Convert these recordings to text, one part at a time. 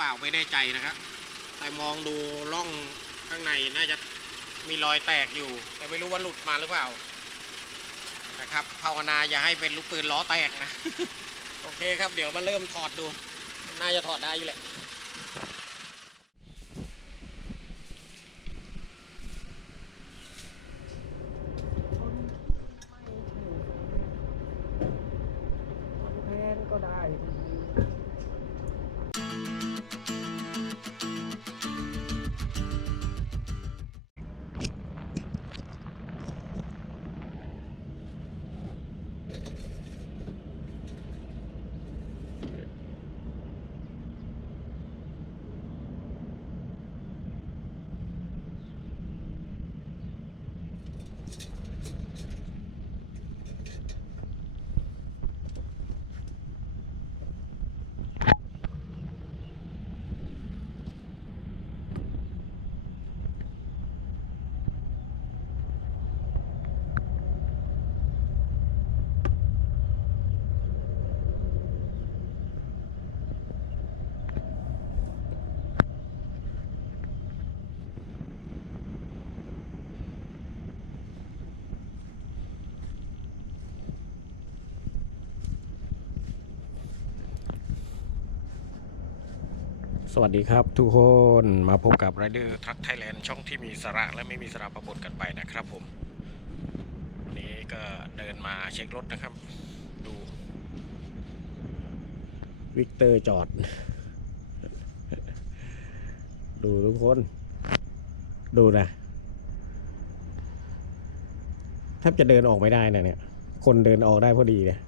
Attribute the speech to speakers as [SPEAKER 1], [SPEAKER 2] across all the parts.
[SPEAKER 1] เปล่าไม่แน่ใจนะครับ แต่มองดูร่องข้างในน่าจะมีรอยแตกอยู่ แต่ไม่รู้ว่าหลุดมาหรือเปล่า นะครับภาวนาอย่าให้เป็นลูกปืนล้อแตกนะ โอเคครับ เดี๋ยวมาเริ่มถอดดู น่าจะถอดได้อยู่แหละ แพงก็ได้ สวัสดีครับทุกคนมาพบกับ Rider Truck Thailand ช่องที่มีสาระและไม่มีสาระประบนกันไปนะครับผม วันนี้ก็เดินมาเช็ครถนะครับ ดูวิกเตอร์จอด ดูทุกคน ดูนะแทบจะเดินออกไม่ได้นะเนี่ย คนเดินออกได้พอดีเนี่ย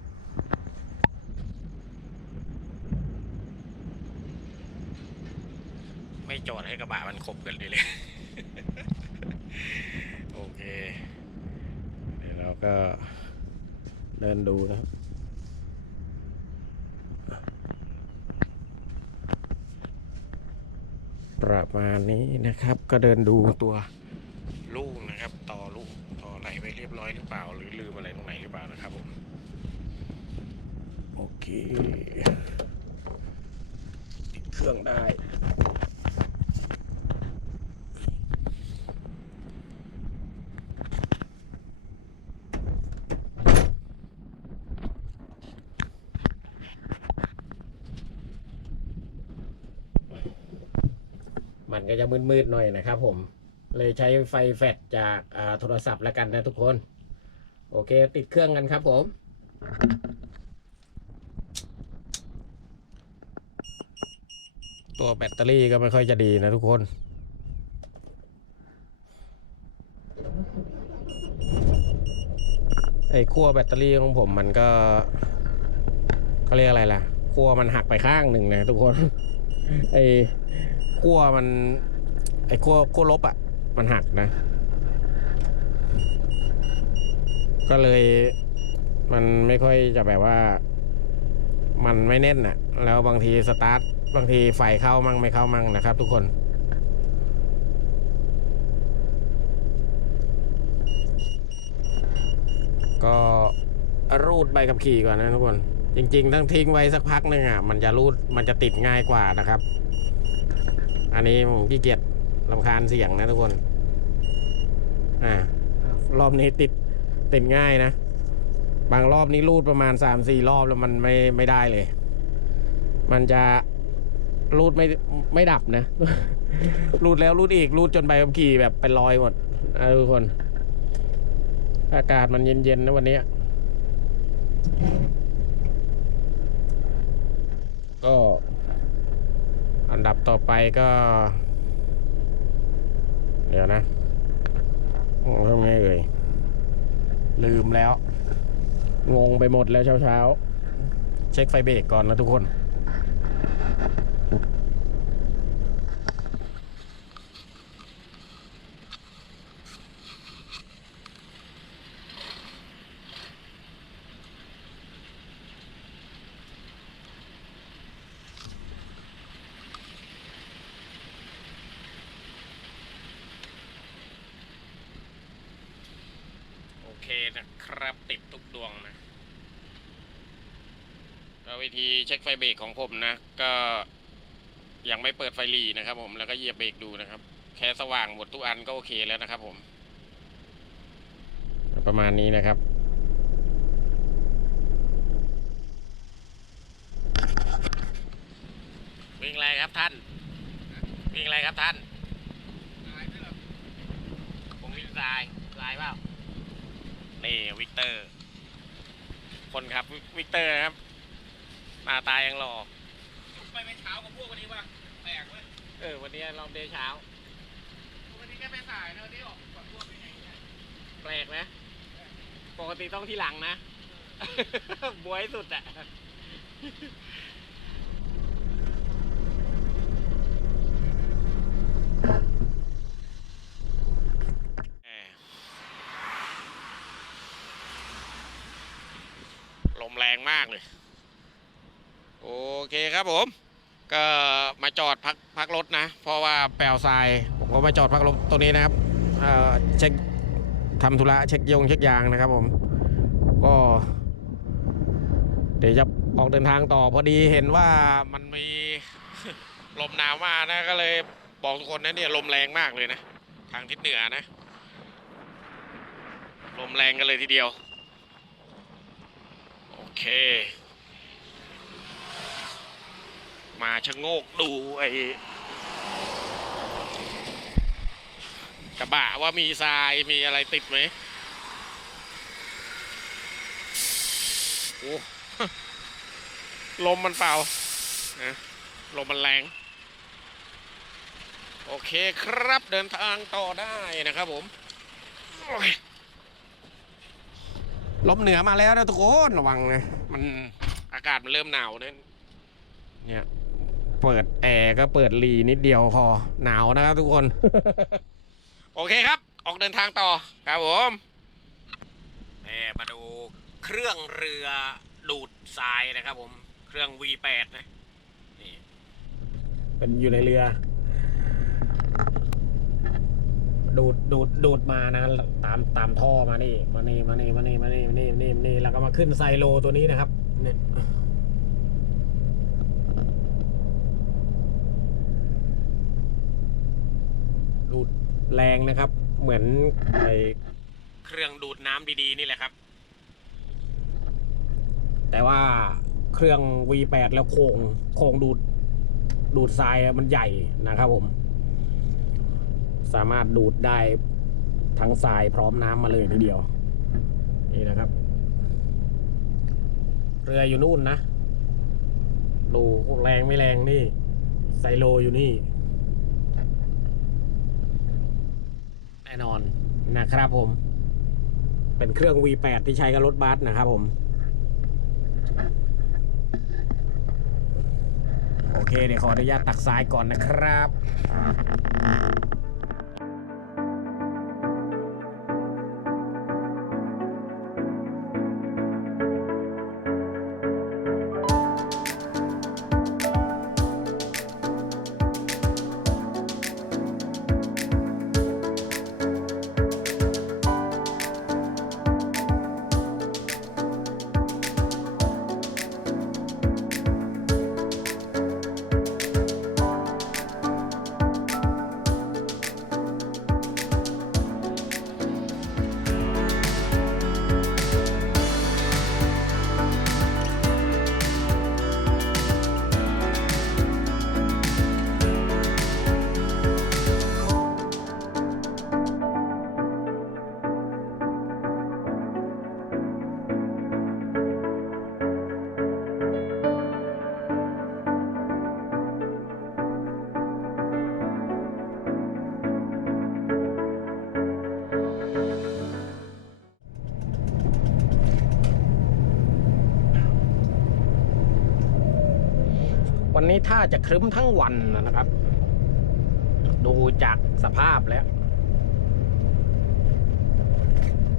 [SPEAKER 1] ไม่ จอดให้กระบะมันขบกันดีเลย โอเค เดี๋ยวเราก็เดินดูนะครับ ประมาณนี้นะครับ ก็เดินดูตัวลูกนะครับ ต่อลูกต่ออะไรไว้เรียบร้อยหรือเปล่า หรือลืมอะไรตรงไหนหรือเปล่านะครับผม โอเค ติดเครื่องได้ มันก็จะมืดๆหน่อยนะครับผม เลยใช้ไฟแฟลชจากโทรศัพท์แล้วกันนะทุกคน โอเค ติดเครื่องกันครับผมตัวแบตเตอรี่ก็ไม่ค่อยจะดีนะทุกคน ไอ้ขั้วแบตเตอรี่ของผมมันก็เขาเรียกอะไรล่ะขั้วมันหักไปข้างหนึ่งนะทุกคน ไอ้ ขั้วมัน ไอ้ขั้วขั้วลบอะ่ะ มันหักนะ ก็เลยมันไม่ค่อยจะแบบว่า มันไม่แน่นอะ่ะ แล้วบางทีสตาร์ทบางทีไฟเข้ามั่งไม่เข้ามั่งนะครับทุกคนก็รูดใบขับขี่ก่อนนะทุกคน จริงๆต้องทิ้งไว้สักพักหนึ่งอะ มันจะรูดมันจะติดง่ายกว่านะครับ อันนี้ผมขี้เกียจลำคาญเสียงนะทุกคน อ่ารอบนี้ติดติดง่ายนะ บางรอบนี้รูดประมาณสามสี่รอบแล้วมันไม่ไม่ได้เลย มันจะรูดไม่ไม่ดับนะ รูดแล้วรูดอีกรูดจนใบขับขี่แบบเป็นรอยหมดทุกคน อากาศมันเย็นๆนะวันนี้ก็ อันดับต่อไปก็ เดี๋ยวนะทำไงเอ่ย ลืมแล้ว งงไปหมดแล้วเช้าๆ เช็คไฟเบรกก่อนนะทุกคน โอเค นะครับ ติดทุกดวงนะก็วิธีเช็คไฟเบรกของผมนะ ก็ยังไม่เปิดไฟหลีนะครับ ผมแล้วก็เหยียบเบรกดูนะครับ แค่สว่างหมดทุกอันก็โอเคแล้วนะครับ ผม ประมาณนี้นะครับวิ่งอะไรครับท่านวิ่งอะไรครับท่านผมวิ่งทรายทรายเปล่า นี่วิกเตอร์ คนครับวิวิกเตอร์นะครับหน้าตายังหล่อ
[SPEAKER 2] ไปไม่เช้ากับพวกวันนี้ว่ะแปลกเว้ย
[SPEAKER 1] เออวันนี้เราเดย์เช้า
[SPEAKER 2] วันนี้แค่ไปสายนะวันนี้ออกกับพวกเป็นไงเนี่ย
[SPEAKER 1] แปลกไหมปกติต้องที่หลังนะ บวยสุดอะแหมลมแรงมากเลย โอเคครับผม ก็มาจอดพักพักรถนะ เพราะว่าแปลวทราย ผมก็มาจอดพักรถตรงนี้นะครับเอ่อเช็คทำธุระเช็คยงเช็คยางนะครับผม ก็ เดี๋ยวจะออกเดินทางต่อพอดีเห็นว่ามันมีลมหนาวมานะก็เลยบอกทุกคนนะเนี่ยลมแรงมากเลยนะ ทางทิศเหนือนะ ลมแรงกันเลยทีเดียว เค มาชะโงกดูไอ้กระบะว่ามีทรายมีอะไรติดไหมโอ้ลมมันเปล่านะลมมันแรง โอเคครับเดินทางต่อได้นะครับผมโอ้ย ลมเหนือมาแล้วนะทุกคนระวังนะมันอากาศมันเริ่มหนาวเนี่ยเนี่ยเปิดแอร์ก็เปิดรีนิดเดียวพอหนาวนะครับทุกคน โอเคครับ ออกเดินทางต่อครับผมเอมาดูเครื่องเรือดูดทรายนะครับผม เครื่อง V8 นะนี่เป็นอยู่ในเรือ ดูดดูดดูดมานะ ตามตามท่อมานี่มานี่มานี่มานี่มานี่มานี่มานี่มานี่แล้วก็มาขึ้นไซโลตัวนี้นะครับ เนี่ยดูดแรงนะครับ เหมือนไอเครื่องดูดน้ำดีๆนี่แหละครับ แต่ว่าเครื่อง V8 แล้วโครงโครงดูดดูดทรายมันใหญ่นะครับผม สามารถดูดได้ทั้งทรายพร้อมน้ำมาเลยทีเดียว นี่นะครับ เรืออยู่นู่นนะดูแรงไม่แรงนี่ ไซโลอยู่นี่ แน่นอนนะครับผม เป็นเครื่อง V8 ที่ใช้กับรถบัสนะครับผม โอเค เดี๋ยวขออนุญาตตักซ้ายก่อนนะครับ วันนี้ถ้าจะครึ้มทั้งวันนะครับ ดูจากสภาพแล้ว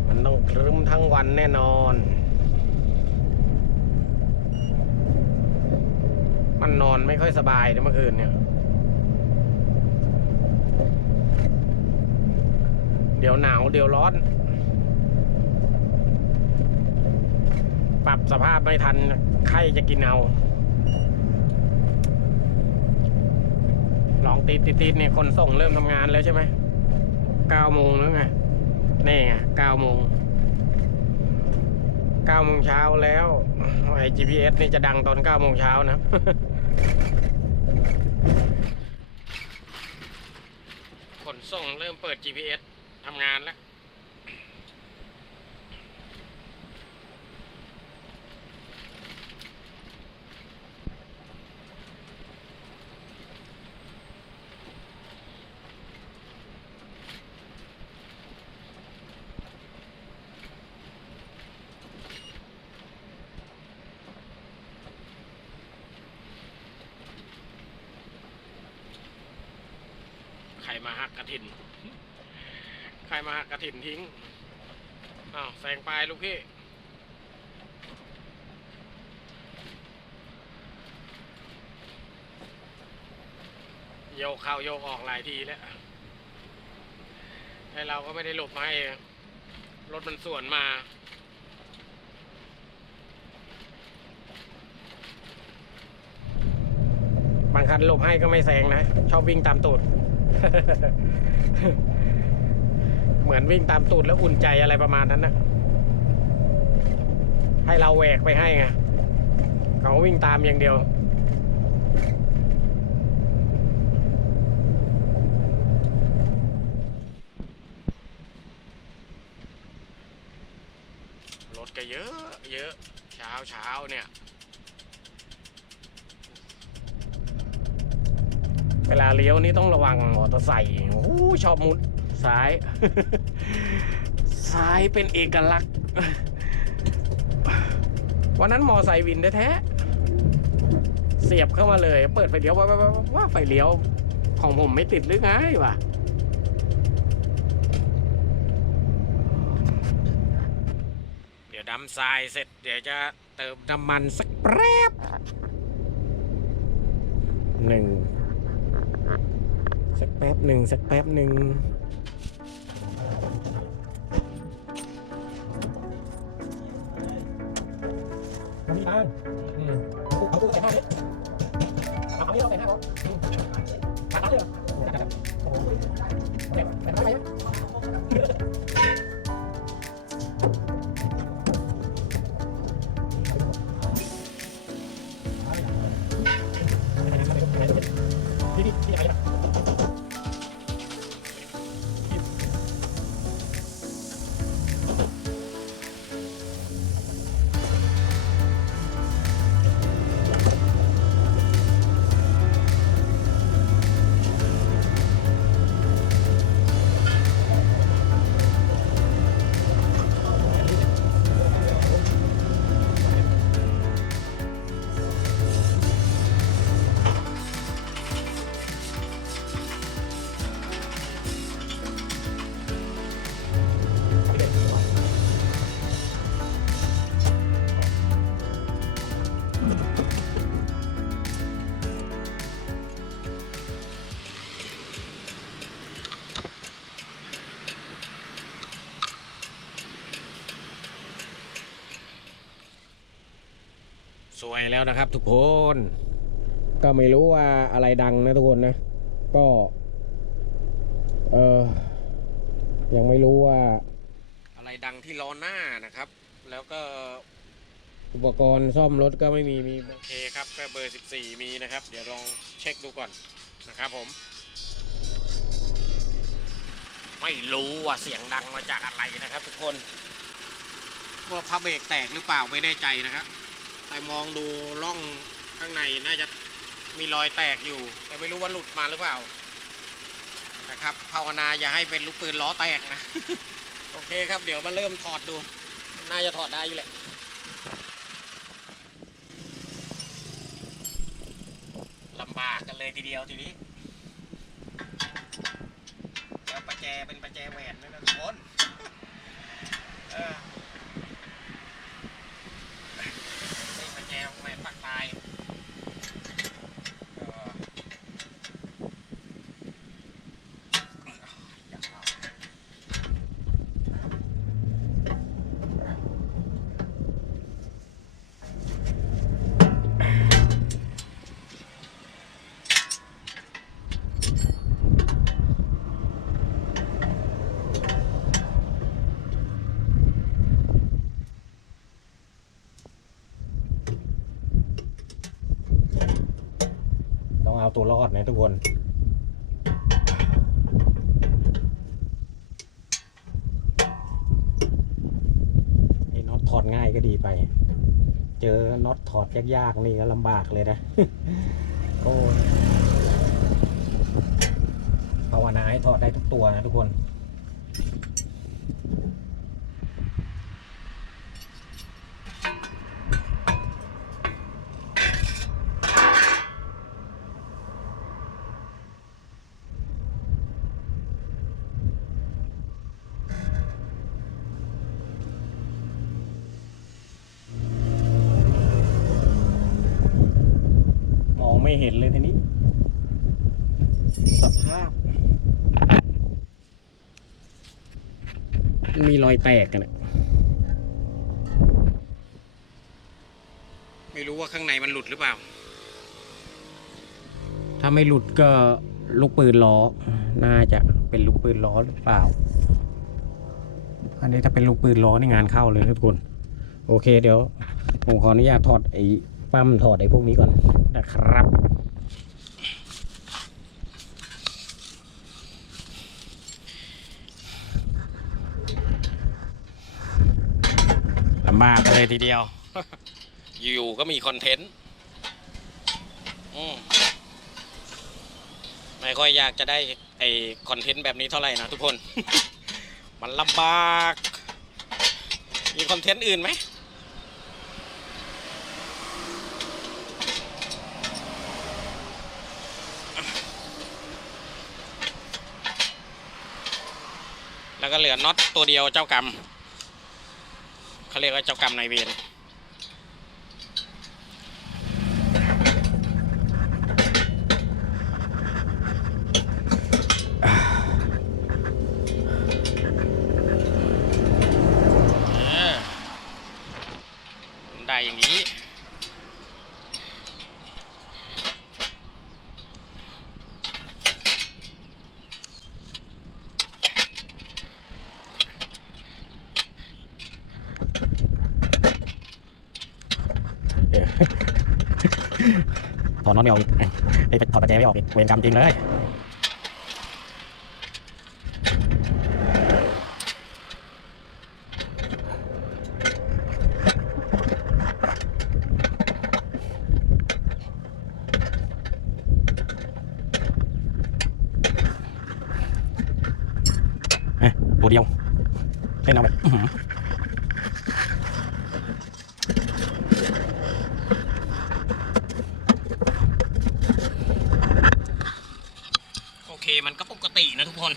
[SPEAKER 1] มันต้องครึ้มทั้งวันแน่นอน มันนอนไม่ค่อยสบายนเมื่อคืนเนี่ย เดี๋ยวหนาวเดี๋ยวร้อน ปรับสภาพไม่ทันไข้จะกินเอา ลองติดติดติดเนี่ยคนส่งเริ่มทำงานแล้วใช่ไหมเก้าโมงแล้วไงนี่ไงเก้าโมงเก้าโมงเช้าแล้วไอ้ GPS นี่จะดังตอนเก้าโมงเช้านะขนส่งเริ่มเปิด GPS ทำงานแล้ว ใครมาหักกระถิน ใค รมาหักระถินทิ้ง อ้าวแซงไปลูกพี่ โยกเข้าโยกออกหลายทีแล้วไอเราก็ไม่ได้หลบให้รถมันสวนมาบางคันหลบให้ก็ไม่แซงนะ ชอบวิ่งตามตูด เหมือนวิ่งตามตูดแล้วอุ่นใจอะไรประมาณนั้นนะให้เราแหวกไปให้ไงเขาวิ่งตามอย่างเดียว รถก็เยอะ เยอะ เช้าเช้าเนี่ยเวลาเลี้ยวนี่ต้องระวังมอเตอร์ไซค์โอ้โหชอบมุด ซ้าย ซ้ายเป็นเอกลักษณ์ วันนั้นมอไซค์วินแท้ๆเสียบเข้ามาเลย เปิดไฟเลี้ยวว่าว่าว่าว่าไฟเลี้ยว ของผมไม่ติดหรือไงวะเดี๋ยวดำทรายเสร็จ เดี๋ยวจะเติมน้ำมันสักแป๊บหนึ่งสักแป๊บหนึ่งสักแป๊บหนึ่ง มีทางเอาตู้ใส่ห้าเมตรเอาเอานี่เราใส่ห้าเขาขาดเลยเหรอโอ้โหแบบแบบไม่ไปนะ วยแล้วนะครับ ทุกคน ก็ไม่รู้ว่าอะไรดังนะทุกคนนะ ก็ เออยังไม่รู้ว่า อะไรดังที่ล้อหน้านะครับ แล้วก็อุปกรณ์ซ่อมรถก็ไม่มีมีโอเคครับก็เบอร์ 14 มีนะครับ เดี๋ยวลองเช็คดูก่อนนะครับผม ไม่รู้ว่าเสียงดังมาจากอะไรนะครับ ทุกคนว่าพับเบรกแตกหรือเปล่าไม่แน่ใจนะครับ แต่มองดูร่องข้างในน่าจะมีรอยแตกอยู่ แต่ไม่รู้ว่าหลุดมาหรือเปล่า นะครับภาวนาอย่าให้เป็นลูกปืนล้อแตกนะ โอเคครับ เดี๋ยวมาเริ่มถอดดู น่าจะถอดได้อยู่แหละลำบากกันเลยทีเดียวทีนี้แล้วประแจเป็นประแจแหวนด้วยนะทุกคนเออ นี่ประแจแหวนปักตายเอออยากเอาาตัวรอดนะทุกคน ไอ้น็อตถอดง่ายก็ดีไป เจอน็อตถอดยากๆนี่ก็ลำบากเลยนะ โอ้ภาวนาให้ถอดได้ทุกตัวนะทุกคน เห็นเลยทีนี้ สภาพ มีรอยแตกกันอะไม่รู้ว่าข้างในมันหลุดหรือเปล่า ถ้าไม่หลุดก็ลูกปืนล้อ น่าจะเป็นลูกปืนล้อหรือเปล่า อันนี้ถ้าเป็นลูกปืนล้อนี่งานเข้าเลยทุกคน โอเคเดี๋ยว ผมขออนุญาตถอดไอ้ปั้มถอดไอ้พวกนี้ก่อน นะครับ ลำบากเลยทีเดียว อยู่ๆก็มีคอนเทนต์ไม่ค่อยอยากจะได้ไอคอนเทนต์แบบนี้เท่าไหร่นะทุกคน มันลำบาก มีคอนเทนต์อื่นไหม แล้วก็เหลือน็อตตัวเดียวเจ้ากรรมเขาเรียกว่าเจ้ากรรมนายเวรเออได้อย่างนี้ ถอด น็อตไม่ออกอีกไอ้ไปถอดประแจไม่ออกอีกเวรกรรมจริงเลยเอ๊ะตัวเดียวเล่นเอาแบบอื้อหือ โอเคมันก็ปกติ นะทุกคน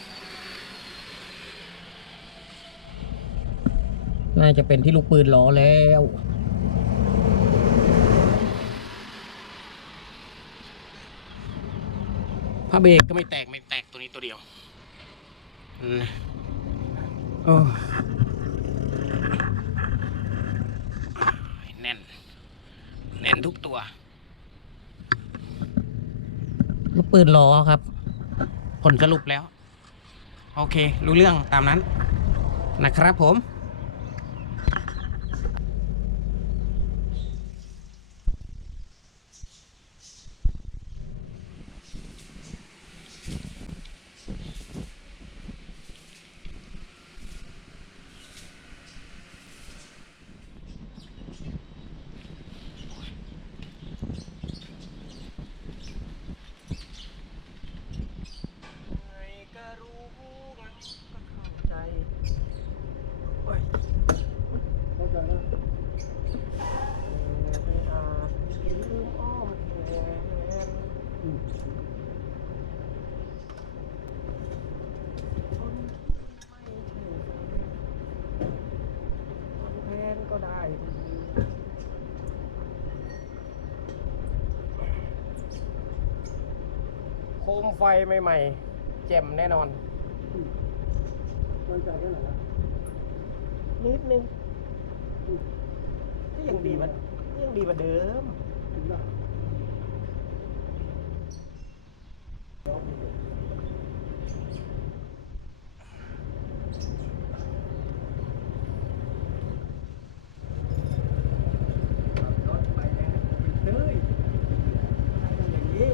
[SPEAKER 1] น่าจะเป็นที่ลูกปืนล้อแล้วผ้าเบรกก็ไม่แตกไม่แตกตัวนี้ตัวเดียวอืมโอ้แน่น แน่นทุกตัว ลูกปืนล้อครับ ผลสรุปแล้ว โอเค รู้เรื่องตามนั้นนะครับผม ก็รู้งั้นก็เข้าใจโอ้ยเข้าใจนะไม่อาจลืมอ้อมแขนคนที่ไม่ใช่แฟนคนแทนก็ได้ดีโคม ไฟใหม่ๆแจ่มแน่นอน
[SPEAKER 3] มันใจแค่ไหนนะ
[SPEAKER 1] นิดนึงก็ยังดีมันก็ยังดีกว่าเดิม
[SPEAKER 3] ถึงได้ขับรถไปแล้วเฮ้ยอะไรกันอย่างนี้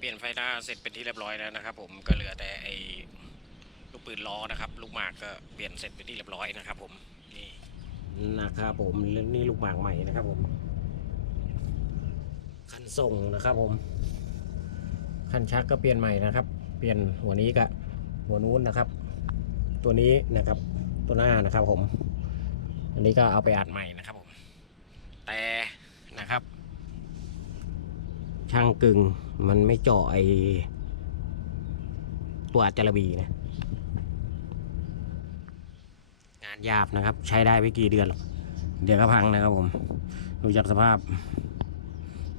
[SPEAKER 1] ปลี่ยนไฟหน้าเสร็จเป็นที่เรียบร้อยแล้วนะครับ ผมก็เหลือแต่ไอ้ลูกปืนล้อนะครับ ลูกหมากก็เปลี่ยนเสร็จเป็นที่เรียบร้อยนะครับ ผมนี่นะครับผมนี่ลูกหมากใหม่นะครับผมคันส่งนะครับผมคันชักก็เปลี่ยนใหม่นะครับ เปลี่ยนหัวนี้กับหัวนู้นนะครับ ตัวนี้นะครับ ตัวหน้านะครับ ผม อันนี้ก็เอาไปอัดใหม่นะครับ ผม แต่นะครับ ช่างกึ่งมันไม่เจาะไอตัวอัจจารบีนะงานหยาบนะครับ ใช้ได้ไม่กี่เดือนหรอกเดี๋ยวก็พังนะครับผมดูจากสภาพ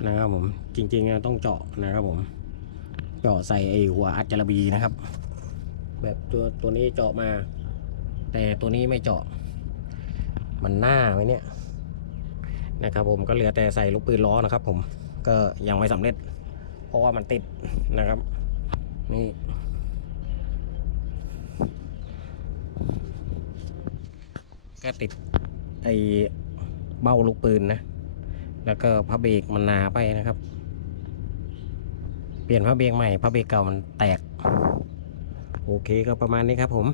[SPEAKER 1] นะครับผม จริงๆต้องเจาะนะครับผม เจาะใส่ไอหัวอัจจารบีนะครับ แบบตัวตัวนี้เจาะมา แต่ตัวนี้ไม่เจาะ มันหน้าไหมเนี่ยนะครับผมก็เหลือแต่ใส่ลูกปืนล้อนะครับผม ก็ยังไม่สำเร็จ เพราะว่ามันติดนะครับ นี่ก็ติดไอเบ้าลูกปืนนะ แล้วก็พระเบรกมันหนาไปนะครับ เปลี่ยนพระเบรกใหม่พระเบรกเก่ามันแตก โอเคก็ประมาณนี้ครับผม